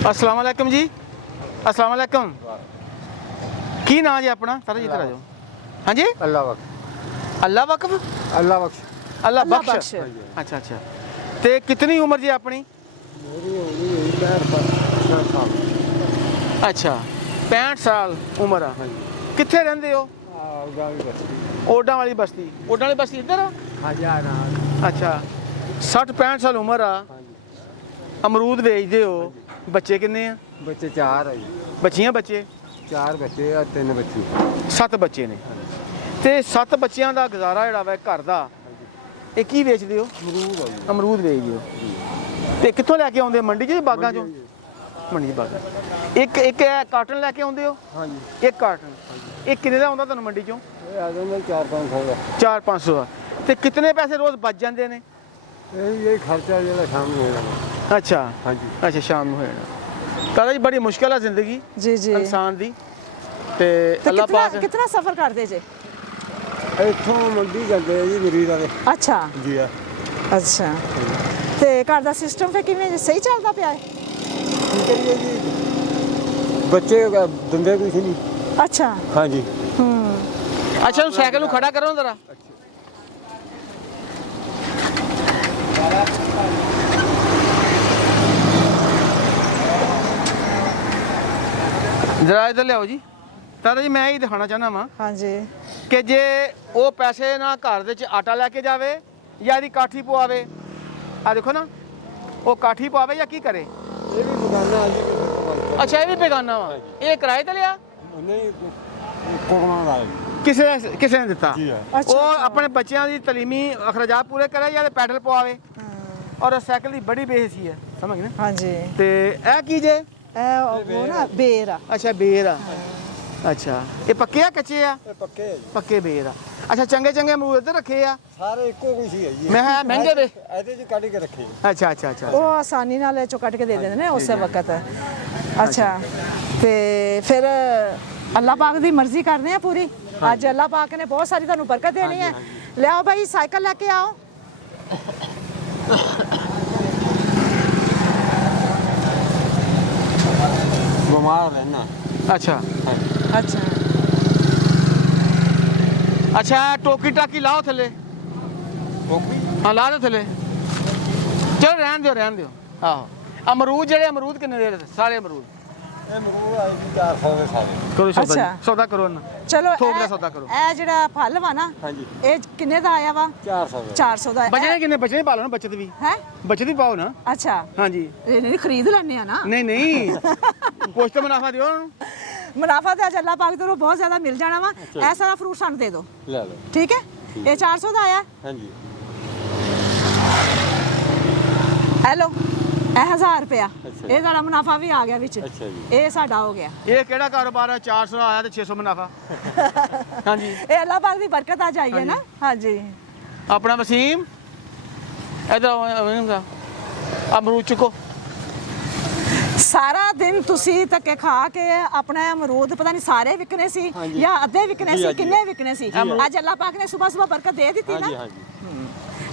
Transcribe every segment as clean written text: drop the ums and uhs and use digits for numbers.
अस्सलाम वालेकुम जी। अस्सलाम वालेकुम। की नाम जी अपना सर जी? इधर आ जाओ। हाँ जी। अल्लाह बख्श। अल्लाह वक्फ। अल्लाह बख्श। अल्लाह अल्लाह बख्श। बख्श। अच्छा अच्छा। ते कितनी उम्र जी अपनी? मेरी होगी यही 65 साल। अच्छा 65 साल उम्र आ। कित्थे रहंदे हो? उड़ा भी बस्ती। ओडा वाली बस्ती। ओडा वाली बस्ती इधर? हाँ जी हाँ अच्छा 60-65 साल उम्र आ। जी। अमरूद बेचदे हो। बच्चे किन्ने आ? बच्चे 4 है जी। बच्चियां बच्चे? 4 बच्चे और 3 बच्ची। 7 बच्चे ने। ते 7 बच्चियां दा गुजारा जेह्ड़ा वा घर दा ਇਹ ਕੀ ਵੇਚਦੇ ਹੋ? अमरूद है जी। ਅਮਰੂਦ ਵੇਚਦੇ ਹੋ ਤੇ ਕਿੱਥੋਂ ਲੈ ਕੇ ਆਉਂਦੇ ਹੋ? ਮੰਡੀ 'ਚੋਂ ਜਾਂ ਬਾਗਾਂ 'ਚੋਂ? ਮੰਡੀ 'ਚ ਬਾਗਾਂ। ਇੱਕ ਕਾਰਟਨ ਲੈ ਕੇ ਆਉਂਦੇ ਹੋ? हाँ जी। ਇੱਕ ਕਾਰਟਨ। ਇਹ ਕਿੰਨੇ ਦਾ ਆਉਂਦਾ ਤੁਹਾਨੂੰ ਮੰਡੀ 'ਚੋਂ? ये आ जाएंगे 4-5 का। 4-500 ਦਾ। ਤੇ ਕਿੰਨੇ ਪੈਸੇ ਰੋਜ਼ ਬਚ ਜਾਂਦੇ ਨੇ? यही खर्चा जो शाम में होगा। ਅੱਛਾ हाँ जी। ਅੱਛਾ ਸ਼ਾਮ ਨੂੰ ਹੋ ਜਾਣਾ। ਕਾਹਦਾ ਜੀ ਬੜੀ ਮੁਸ਼ਕਿਲ ਆ ਜ਼ਿੰਦਗੀ जी जी। ਇਨਸਾਨ ਦੀ ਤੇ ਤੇ ਅੱਲਾਹ ਕਿਤਨਾ ਪਾਕ ਕਿਤਨਾ ਸਫ਼ਰ ਕਰਦੇ ਜੇ? इतों मंडी जाते हैं जी मरीज वाले। ਅੱਛਾ जी हाँ। ਅੱਛਾ। ਤੇ ਘਰ ਦਾ ਸਿਸਟਮ ਫਿਰ ਕਿਵੇਂ ਸਹੀ ਚੱਲਦਾ ਪਿਆ ਹੈ? की करिए जी, बच्चे धंधे कुछ नहीं। ਅੱਛਾ। हाँ जी। ਅੱਛਾ ਨੂੰ ਸਾਈਕਲ ਨੂੰ ਖੜਾ ਕਰੋ ਜ਼ਰਾ। ਜ਼ਰਾ ਇੱਧਰ ਲਿਆਓ ਜੀ। ਤਾਂ ਜੀ ਮੈਂ ਇਹ ਦਿਖਾਣਾ ਚਾਹੁੰਦਾ ਵਾਂ ਹਾਂਜੀ। ਕਿ ਜੇ ਉਹ ਪੈਸੇ ਨਾਲ ਘਰ ਦੇ ਵਿੱਚ ਆਟਾ ਲੈ ਕੇ ਜਾਵੇ ਜਾਂ ਇਹਦੀ ਕਾਠੀ ਪਵਾਵੇ। ਆ ਦੇਖੋ ਨਾ ਉਹ ਕਾਠੀ ਪਵਾਵੇ ਜਾਂ ਕੀ ਕਰੇ। ये भी दुकाना है जी। ਅੱਛਾ ਇਹ ਵੀ ਬੇਗਾਨਾ ਵਾ। ਇਹ ਕਿਰਾਏ ਤੇ ਲਿਆ? नहीं कोरोना का है। ਕਿਸੇ ਨੇ ਦਿੱਤਾ? जी हाँ। ਅੱਛਾ ਉਹ ਆਪਣੇ ਬੱਚਿਆਂ ਦੀ ਤਲੀਮੀ ਅਖਰਾਜਾਤ ਪੂਰੇ ਕਰੇ ਜਾਂ ਤੇ ਪੈਡਲ ਪਵਾਵੇ। ਔਰ ਸਾਈਕਲ ਦੀ ਬੜੀ ਬੇਹਸੀ ਹੈ ਸਮਝ ਗਏ ਨਾ। ਹਾਂਜੀ। ਤੇ ਇਹ ਕੀ ਜੇ? ਇਹ ਉਹ ਨਾ ਬੇਰ ਆ। ਅੱਛਾ ਬੇਰ ਆ। ਅੱਛਾ ਇਹ ਪੱਕੇ ਆ ਕੱਚੇ ਆ? ये पक्के है जी। ਪੱਕੇ ਬੇਰ ਆ। ਅੱਛਾ ਚੰਗੇ ਚੰਗੇ ਅਮਰੂਦ ਇੱਧਰ ਰੱਖੇ ਆ? सारे एको कुछ ही है जी। ਮੈਂ ਕਿਹਾ ਮਹਿੰਗੇ ਵੇ। ऐसे जी काट के रखे। ਅੱਛਾ ਅੱਛਾ ਅੱਛਾ। ਉਹ ਆਸਾਨੀ ਨਾਲ ਇਹ ਚੋਂ ਕੱਢ ਕੇ ਦੇ ਦਿੰਦੇ ਨੇ ਉਸੇ ਵਕਤ। ਅੱਛਾ ਤੇ ਫਿਰ ਅੱਲਾਹ ਪਾਕ ਦੀ ਮਰਜ਼ੀ ਕਰਦੇ ਆ ਪੂਰੀ। ਅੱਜ ਅੱਲਾਹ ਪਾਕ ਨੇ ਬਹੁਤ ਸਾਰੀ ਤੁਹਾਨੂੰ ਬਰਕਤ ਦੇਣੀ ਹੈ। ਲਿਆਓ ਭਾਈ ਸਾਈਕਲ ਲੈ ਕੇ ਆਓ। बीमार रहना। ਅੱਛਾ ਅੱਛਾ ਅੱਛਾ ਟੋਕੀ ਟਾਕੀ ਲਾਓ ਥੱਲੇ। टोपी। ਹਾਂ ਲਾ ਦਿਓ ਥੱਲੇ। ਚਲੋ ਰਹਿਣ ਦਿਓ। ਆਹੋ ਅਮਰੂਦ ਜਿਹੜੇ ਅਮਰੂਦ ਕਿੰਨੇ ਦੇ ਸਾਰੇ ਅਮਰੂਦ? ये अमरूद आए जी 400 के सारे। ਕਰੋ ਸੌਦਾ ਅੱਛਾ। ਜੀ। ਸੌਦਾ ਕਰੋ ਨਾ। ਚਲੋ ਥੋਕ ਦਾ ਸੌਦਾ ਕਰੋ। ਇਹ ਜਿਹੜਾ ਫਲ ਵਾ ਨਾ हाँ जी। ਇਹ ਕਿੰਨੇ ਦਾ ਆਇਆ ਵਾ? 400 के। 400 ਦਾ ਬਚਣੇ ਕਿੰਨੇ? ਬਚਣੇ ਪਾ ਲਓ ਨਾ ਬੱਚਤ ਵੀ। ਹੈ। ਬੱਚਤ ਵੀ ਪਾਓ ਨਾ। ਅੱਛਾ ਹਾਂਜੀ। ਇਹ ਨਹੀਂ ਖਰੀਦ ਲੈਣੇ ਆ ਨਾ। ਨਹੀਂ ਨਹੀਂ ਕੁਛ ਤਾਂ ਮੁਨਾਫਾ ਦਿਓ ਉਹਨਾਂ ਨੂੰ। ਮੁਨਾਫਾ ਤੇ ਅੱਜ ਅੱਲਾਹ ਪਾਕ ਤੋਂ ਬਹੁਤ ਜ਼ਿਆਦਾ ਮਿਲ ਜਾਣਾ ਵਾ। ਇਹ ਸਾਰਾ ਫਰੂਟ ਸਾਨੂੰ ਦੇ ਦਿਓ ले लो। ਠੀਕ ਹੈ। ਇਹ 400 ਦਾ ਆਇਆ। हाँ जी। ਇਹ ਲਓ ਇਹ 1000 ਰੁਪਇਆ। ਅੱਛਾ। ਇਹ ਸਾਡਾ ਮੁਨਾਫਾ ਵੀ ਆ ਗਿਆ ਵਿੱਚ। ਅੱਛਾ ਜੀ। ਇਹ ਸਾਡਾ ਹੋ ਗਿਆ। ਇਹ ਕਿਹੜਾ ਕਾਰੋਬਾਰ ਹੈ? 400 ਆਇਆ ਤੇ 600 ਮੁਨਾਫਾ। ਹਾਂਜੀ ਇਹ ਅੱਲਾਹ ਪਾਕ ਦੀ ਬਰਕਤ ਆ ਜਾਈਏ ਨਾ। ਹਾਂਜੀ ਆਪਣਾ ਵਸੀਮ ਇਧਰ ਅਮਰੂਦ ਚੁੱਕੋ। ਸਾਰਾ ਦਿਨ ਤੁਸੀਂ ਧੱਕੇ ਖਾ ਕੇ ਆਪਣਾ ਅਮਰੂਦ ਪਤਾ ਨਹੀਂ ਸਾਰੇ ਵਿਕਨੇ ਸੀ ਹਾਂਜੀ। ਜਾਂ ਅੱਧੇ ਵਿਕਨੇ ਜੀ, ਸੀ ਜੀ। ਕਿੰਨੇ ਵਿਕਨੇ ਸੀ। ਜੀ। ਅੱਜ ਅੱਲਾਹ ਪਾਕ ਨੇ ਸਵੇਰ ਬਰਕਤ ਦੇ ਦਿੱਤੀ हाँ ਨਾ। जी। हाँ जी।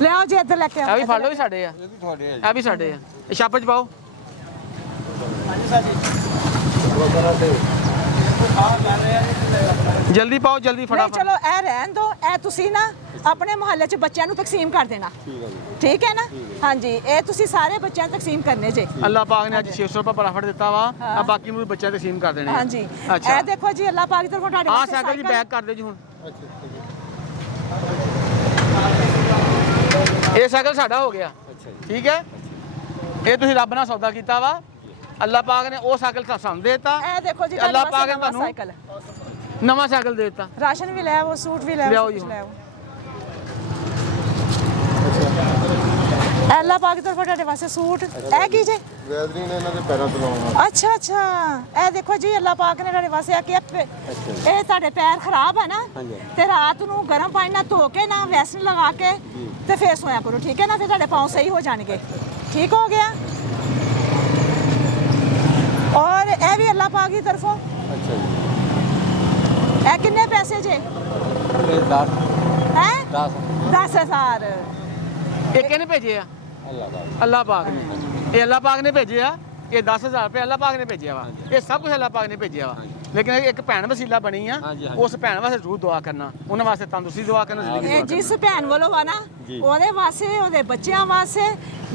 ਲਿਆਓ ਜੀ ਇੱਧਰ ਲੈ ਕੇ ਆਓ। ਇਹ ਵੀ ਫੜ ਲਓ ਵੀ ਸਾਡੇ ਆ। ये भी थोड़े हैं ਇਹ ਵੀ ਸਾਡੇ ਆ। ਇਹ ਛਾਪੇ 'ਚ ਪਾਓ। ਜਲਦੀ ਪਾਓ ਜਲਦੀ ਨਹੀਂ ਫਟਾਫਟ। ਚਲੋ ਇਹ ਰਹਿਣ ਦਿਓ। ਇਹ ਤੁਸੀਂ ਨਾ ਆਪਣੇ ਮੁਹੱਲੇ 'ਚ ਬੱਚਿਆਂ ਨੂੰ ਤਕਸੀਮ ਕਰ ਦੇਣਾ। ठीक है जी। ਠੀਕ ਹੈ ਨਾ। ਹਾਂਜੀ ਇਹ ਤੁਸੀਂ ਸਾਰੇ ਬੱਚਿਆਂ ਨੂੰ ਤਕਸੀਮ ਕਰਨੇ ਜੇ। ਅੱਲਾਹ ਪਾਕ ਨੇ ਅੱਜ 600 ਰੁਪਏ ਬਰਾਫਟ ਦਿੱਤਾ ਵਾ। ਆ ਬਾਕੀ ਮੈਨੂੰ ਬੱਚਿਆਂ ਤੇ ਤਕਸੀਮ ਕਰ ਦੇਣੇ ਆ। ਹਾਂਜੀ ਅੱਛਾ ਇਹ ਦੇਖੋ ਜੀ ਅੱਲਾਹ ਪਾਕ ਦੀ ਤਰਫੋਂ ਤੁਹਾਡੇ ਆ ਵਾਸਤੇ ਸਾਈਕਲ ਜੀ ਸਾਈਕਲ। ਬੈਕ ਕਰ ਦਿਓ ਜੀ ਹੁਣ। अच्छा। ਇਹ ਸਾਈਕਲ ਸਾਡਾ ਹੋ ਗਿਆ। अच्छा जी। ਠੀਕ ਹੈ। ਇਹ ਤੁਸੀਂ ਰੱਬ ਨਾਲ ਸੌਦਾ ਕੀਤਾ ਵਾ। ਅੱਲਾਹ ਪਾਕ ਨੇ ਉਹ ਸਾਈਕਲ ਸਾਨੂੰ ਦੇ ਦਿੱਤਾ। ਇਹ ਦੇਖੋ ਜੀ ਅੱਲਾਹ ਤੁਹਾਡੇ ਪਾਕ ਵਾਸਤੇ ਨੇ ਨਵਾਂ ਤੁਹਾਨੂੰ ਸਾਈਕਲ। ਨਵਾਂ ਸਾਈਕਲ ਦੇ ਦਿੱਤਾ। ਰਾਸ਼ਨ ਵੀ ਲੈ ਆਓ ਸੂਟ ਵੀ ਲੈ ਲਿਆਓ ਆਓ ਜੀ ਕੁਛ ਹੁਣ। ਲੈ ਆਓ। ਅੱਲਾਹ ਪਾਕ ਦੀ ਤਰਫੋਂ ਤੁਹਾਡੇ ਵਾਸਤੇ ਸੂਟ। ਇਹ ਕੀ ਜੇ? वैदरी ने इन्होंने पैरों तो लाना। ਅੱਛਾ ਅੱਛਾ ਇਹ ਦੇਖੋ ਜੀ ਅੱਲਾਹ ਪਾਕ ਨੇ ਤੁਹਾਡੇ ਵਾਸਤੇ ਆ ਕਿ ਇਹ ਤੁਹਾਡੇ ਪੈਰ ਖਰਾਬ ਹੈ ਨਾ ਹਾਂਜੀ। ਤੇ ਰਾਤ ਨੂੰ ਗਰਮ ਪਾਣੀ ਨਾਲ ਧੋ ਕੇ ਨਾ ਵੈਸਨ ਲਗਾ ਕੇ ਤੇ ਫੇਰ ਸੋਇਆ ਕਰੋ ਠੀਕ ਹੈ ਨਾ। ਫਿਰ ਤੁਹਾਡੇ ਪਾਉ ਸਹੀ ਹੋ ਜਾਣਗੇ। ਠੀਕ ਹੋ ਗਿਆ। ਔਰ ਇਹ ਵੀ ਅੱਲਾਹ ਪਾਕ ਦੀ ਤਰਫੋਂ। अच्छा जी। ਇਹ ਕਿੰਨੇ ਪੈਸੇ ਜੇ? ये 10। ਹੈ 10। 10,000। ਇਹ ਕਿਹਨੇ ਭੇਜੇ ਆ? अल्लाह का। ਅੱਲਾਹ ਪਾਕ ਨੇ। ਇਹ ਅੱਲਾਹ ਪਾਕ ਨੇ ਭੇਜੇ ਆ। ਇਹ 10,000 ਰੁਪਏ ਅੱਲਾਹ ਪਾਕ ਨੇ ਭੇਜਿਆ ਵਾ, ਇਹ ਸਭ ਕੁਝ ਅੱਲਾਹ ਪਾਕ ਨੇ ਭੇਜਿਆ ਵਾ। ਲੇਕਿਨ ਇੱਕ ਭੈਣ ਵਸੀਲਾ ਬਣੀ ਆ, ਉਸ ਭੈਣ ਵਾਸਤੇ ਜ਼ਰੂਰ ਦੁਆ ਕਰਨਾ, ਉਹਨਾਂ ਵਾਸਤੇ ਤੰਦਰੁਸਤੀ ਦੁਆ ਕਰਨਾ, ਜ਼ਿੰਦਗੀ ਇਹ ਜਿਸ ਭੈਣ ਵੱਲੋਂ ਵਾ ਨਾ ਉਹਦੇ ਵਾਸਤੇ, ਉਹਦੇ ਬੱਚਿਆਂ ਵਾਸਤੇ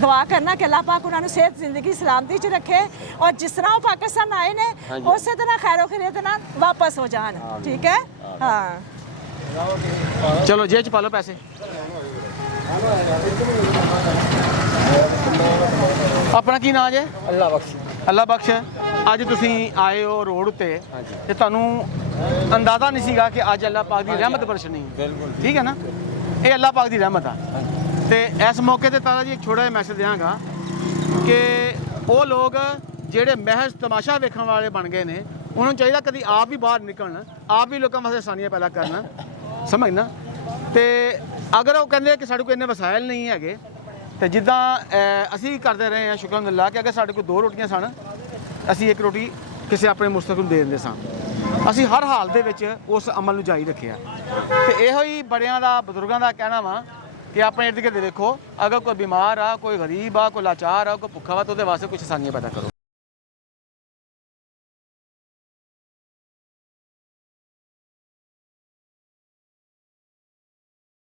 ਦੁਆ ਕਰਨਾ ਕਿ ਅੱਲਾਹ ਪਾਕ ਉਹਨਾਂ ਨੂੰ ਸਿਹਤ ਜ਼ਿੰਦਗੀ ਸਲਾਮਤੀ 'ਚ ਰੱਖੇ, ਔਰ ਜਿਸ ਤਰ੍ਹਾਂ ਉਹ ਪਾਕਿਸਤਾਨ ਆਏ ਨੇ ਉਸੇ ਤਰ੍ਹਾਂ ਖੈਰੋ ਖੈਰੀਅਤ ਨਾਲ ਵਾਪਸ ਹੋ ਜਾਣ। ਠੀਕ ਹੈ, ਹਾਂ। ਚਲੋ ਜੇਬ 'ਚ ਪਾ ਲਓ ਪੈਸੇ। ਆਪਣਾ ਕੀ ਨਾਂ ਜੇ? ਅੱਲਾ ਬਖਸ਼। ਅੱਲਾ ਬਖਸ਼। ਅੱਜ ਤੁਸੀਂ ਆਏ ਹੋ ਰੋਡ ਉੱਤੇ ਤੇ ਤੁਹਾਨੂੰ ਅੰਦਾਜ਼ਾ ਨਹੀਂ ਸੀਗਾ ਕਿ ਅੱਜ ਅੱਲਾ ਪਾਕ ਦੀ ਰਹਿਮਤ ਬਰਸਣੀ। ਬਿਲਕੁਲ ਠੀਕ ਹੈ ਨਾ, ਇਹ ਅੱਲਾ ਪਾਕ ਦੀ ਰਹਿਮਤ ਆ। ਤੇ ਇਸ ਮੌਕੇ ਤੇ ਤਾਰਾ ਜੀ ਇੱਕ ਛੋਟਾ ਜਿਹਾ ਮੈਸੇਜ ਦਿਆਂਗਾ ਕਿ ਉਹ ਲੋਕ ਜਿਹੜੇ ਮਹਿਜ਼ ਤਮਾਸ਼ਾ ਵੇਖਣ ਵਾਲੇ ਬਣ ਗਏ ਨੇ, ਉਹਨਾਂ ਨੂੰ ਚਾਹੀਦਾ ਕਦੀ ਆਪ ਵੀ ਬਾਹਰ ਨਿਕਲਣ, ਆਪ ਵੀ ਲੋਕਾਂ ਵਾਸਤੇ ਆਸਾਨੀਆਂ ਪੈਦਾ ਕਰਨ, ਸਮਝਣਾ। ਤੇ ਅਗਰ ਉਹ ਕਹਿੰਦੇ ਕਿ ਸਾਡੇ ਕੋਲ ਇੰਨੇ ਵਸਾਇਲ ਨਹੀਂ ਹੈਗੇ, ਤੇ ਜਿੱਦਾਂ ਅਸੀਂ ਕਰਦੇ ਰਹੇ ਹਾਂ ਸ਼ੁਕਰਅਲੱਲਾਹ ਕਿ ਅਗਰ ਸਾਡੇ ਕੋਲ 2 ਰੋਟੀਆਂ ਸਨ, ਅਸੀਂ 1 ਰੋਟੀ ਕਿਸੇ ਆਪਣੇ ਮੁਸਤਕ ਨੂੰ ਦੇ ਦਿੰਦੇ ਸਾਂ। ਅਸੀਂ ਹਰ ਹਾਲ ਦੇ ਵਿੱਚ ਉਸ ਅਮਲ ਨੂੰ ਜਾਰੀ ਰੱਖਿਆ। ਤੇ ਇਹੋ ਹੀ ਬੜਿਆਂ ਦਾ, ਬਜ਼ੁਰਗਾਂ ਦਾ ਕਹਿਣਾ ਵਾ ਕਿ ਆਪਣੇ ਇਰਦ ਗਿਰਦ ਦੇਖੋ, ਅਗਰ ਕੋਈ ਬਿਮਾਰ ਆ, ਕੋਈ ਗਰੀਬ ਆ, ਕੋਈ ਲਾਚਾਰ ਆ, ਕੋਈ ਭੁੱਖਾ ਵਾ, ਤਾਂ ਉਹਦੇ ਵਾਸਤੇ ਕੁਝ ਆਸਾਨੀਆਂ ਪੈਦਾ ਕਰੋ।